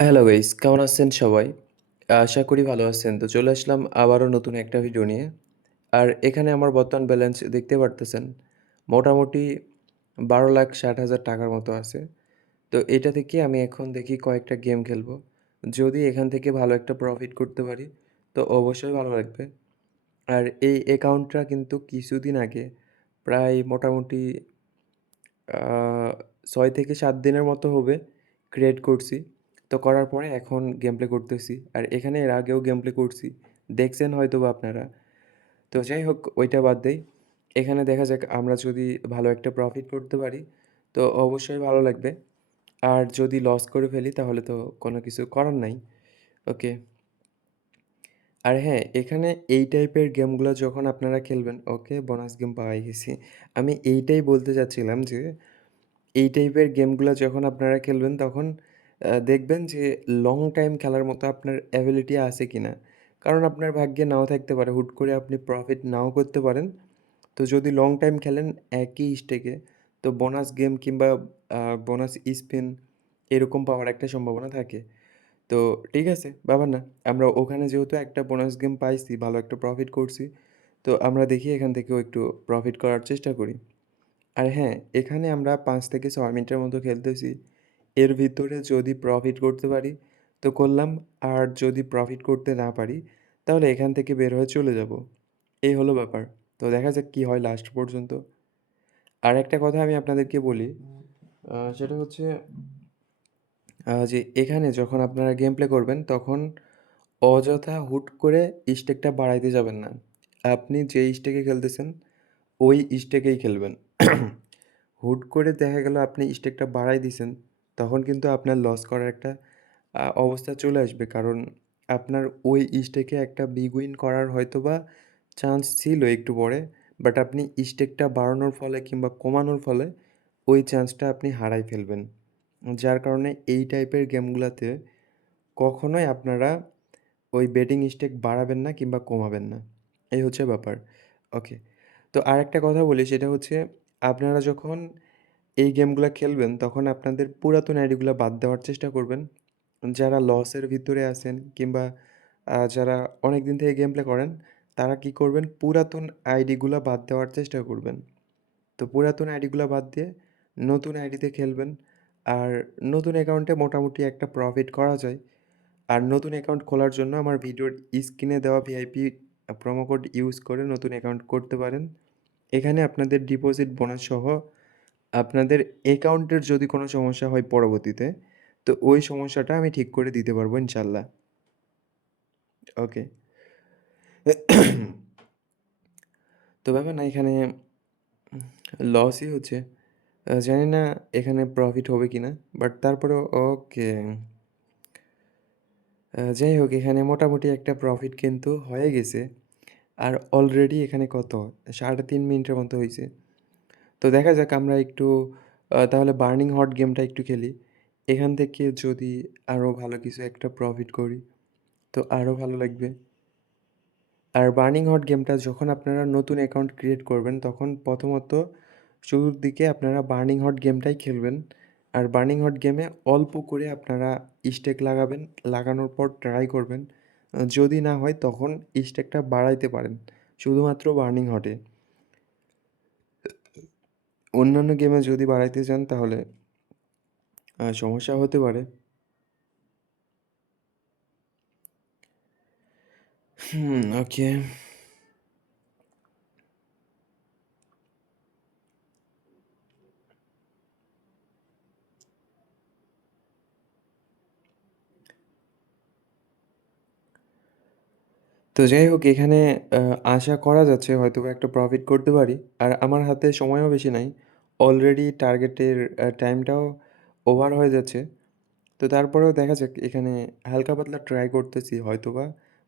Hello guys, কেমন আছেন সবাই? আশা করি ভালো আছেন। তো চলে আসলাম আবারও নতুন একটা ভিডিও নিয়ে। আর এখানে আমার বর্তমান ব্যালেন্স দেখতে পারতেছেন। মোটামুটি ১২,৬০,০০০ টাকার মতো আছে। তো এটা থেকে আমি এখন দেখি কয়েকটা গেম খেলবো। যদি এখান থেকে ভালো একটা প্রফিট করতে পারি, তো অবশ্যই ভালো লাগবে। আর এই অ্যাকাউন্টটা কিন্তু কিছুদিন আগে প্রায় মোটামুটি আ ৬ থেকে ৭ দিনের মতো হবে ক্রিয়েট করছি। তো করার পরে এখন গেম প্লে করতেছি। আর এখানে এর আগেও গেম প্লে করছি। দেখছেন হয়তোবা আপনারা। তো যাই হোক ওইটা বাদ দেই। এখানে দেখা যাক আমরা যদি ভালো একটা প্রফিট করতে পারি, তো অবশ্যই ভালো লাগবে। আর যদি লস করে ফেলি তাহলে তো কোনো কিছু করার নাই। ওকে। আর হ্যাঁ, এখানে এই টাইপের গেমগুলো যখন আপনারা খেলবেন, ওকে বোনাস গেম পাওয়াই গেছি। আমি এইটাই বলতে চাচ্ছিলাম যে এই টাইপের গেমগুলা যখন আপনারা খেলবেন তখন দেখবেন যে লং টাইম খেলার মতো আপনার অ্যাবিলিটি আছে কিনা। কারণ আপনার ভাগ্যে নাও থাকতে পারে, হুট করে আপনি প্রফিট নাও করতে পারেন। তো যদি লং টাইম খেলেন একই স্টেকে, তো বোনাস গেম কিংবা বোনাস স্পিন এরকম পাওয়ার একটা সম্ভাবনা থাকে। তো ঠিক আছে, ব্যাপার না। আমরা ওখানে যেহেতু একটা বোনাস গেম পাইছি, ভালো একটা প্রফিট করছি। তো আমরা দেখি এখান থেকেও একটু প্রফিট করার চেষ্টা করি। আর হ্যাঁ, এখানে আমরা ৫ থেকে ৬ মিনিটের মতো খেলতেছি। এর ভিতরে যদি প্রফিট করতে পারি, তো করলাম। আর যদি প্রফিট করতে না পারি, তাহলে এখান থেকে বের হয়ে চলে যাবো। এই হলো ব্যাপার। তো দেখা যাক কি হয় লাস্ট পর্যন্ত। আরেকটা কথা আমি আপনাদেরকে বলি, সেটা হচ্ছে যে এখানে যখন আপনারা গেম প্লে করবেন, তখন অযথা হুট করে স্টেকটা বাড়াইতে যাবেন না। আপনি যে স্টেকে খেলতেছেন, ওই স্টেকেই খেলবেন। হুট করে দেখা গেল আপনি স্টেকটা বাড়াই দিছেন, তখন কিন্তু আপনার লস করার একটা অবস্থা চলে আসবে। কারণ আপনার ওই স্টেকে একটা বিগ উইন করার হয়তোবা চান্স ছিল একটু পরে। বাট আপনি স্টেকটা বাড়ানোর ফলে কিংবা কমানোর ফলে ওই চান্সটা আপনি হারাই ফেলবেন। যার কারণে এই টাইপের গেমগুলাতে কখনোই আপনারা ওই বেটিং স্টেক বাড়াবেন না কিংবা কমাবেন না। এই হচ্ছে ব্যাপার। ওকে। তো আরেকটা কথা বলি সেটা হচ্ছে আপনারা যখন এই গেমগুলা খেলবেন তখন আপনাদের পুরাতন আইডিগুলা বাদ দেওয়ার চেষ্টা করবেন। যারা লসের ভিতরে আছেন কিংবা যারা অনেকদিন থেকে গেম প্লে করেন, তারা কি করবেন পুরাতন আইডিগুলা বাদ দেওয়ার চেষ্টা করবেন। তো পুরাতন আইডিগুলা বাদ দিয়ে নতুন আইডিতে খেলবেন। আর নতুন অ্যাকাউন্টে মোটামুটি একটা প্রফিট করা যায়। আর নতুন অ্যাকাউন্ট খোলার জন্য আমার ভিডিওর স্ক্রিনে দেওয়া ভিআইপি প্রোমো কোড ইউজ করে নতুন অ্যাকাউন্ট করতে পারেন। এখানে আপনাদের ডিপোজিট বোনাস সহ আপনাদের অ্যাকাউন্টের যদি কোনো সমস্যা হয় পরবর্তীতে, তো ওই সমস্যাটা আমি ঠিক করে দিতে পারবো ইনশাল্লাহ। ওকে। তো ব্যাপার না এখানে লসই হচ্ছে। জানি না এখানে প্রফিট হবে কিনা? বাট তারপরেও ওকে। যাই হোক এখানে মোটামুটি একটা প্রফিট কিন্তু হয়ে গেছে। আর অলরেডি এখানে কত? ৩.৫ মিনিটের মতো হইছে। তো দেখা যাক আমরা একটু তাহলে বার্নিং হট গেমটা একটু খেলি। এখান থেকে যদি আরও ভালো কিছু একটা প্রফিট করি, তো আরও ভালো লাগবে। আর বার্নিং হট গেমটা যখন আপনারা নতুন অ্যাকাউন্ট ক্রিয়েট করবেন, তখন প্রথমত শুরুর দিকে আপনারা বার্নিং হট গেমটাই খেলবেন। আর বার্নিং হট গেমে অল্প করে আপনারা স্টেক লাগাবেন। লাগানোর পর ট্রাই করবেন। যদি না হয় তখন স্টেকটা বাড়াইতে পারেন। শুধুমাত্র বার্নিং হটে। অন্যান্য গেমে যদি বাড়াইতে চান তাহলে সমস্যা হতে পারে। ওকে। তো যাই হোক এখানে আ আশা করা যাচ্ছে হয়তোবা একটা প্রফিট করতে পারি। আর আমার হাতে সময়ও বেশি নাই। অলরেডি টার্গেটের টাইমটাও ওভার হয়ে যাচ্ছে। তো তারপরেও দেখা যাক এখানে হালকা পাতলা ট্রাই করতেছি হয়তোবা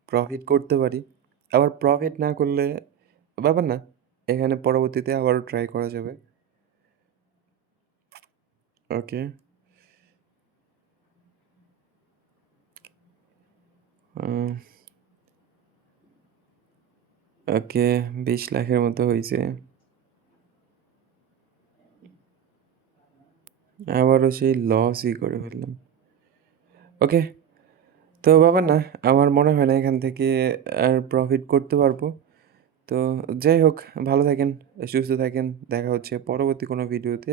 প্রফিট করতে পারি। আবার প্রফিট না করলে ব্যাপার না। এখানে পরবর্তীতে আবারও ট্রাই করা যাবে। ওকে, আ ওকে ২০,০০,০০০ এর মতো হইছে। আবারও সেই লসই করে ফেললাম। ওকে। তো ব্যাপার না, আমার মনে হয় না এখান থেকে আর প্রফিট করতে পারবো। তো যাই হোক, ভালো থাকেন, সুস্থ থাকেন। দেখা হচ্ছে পরবর্তী কোনো ভিডিওতে।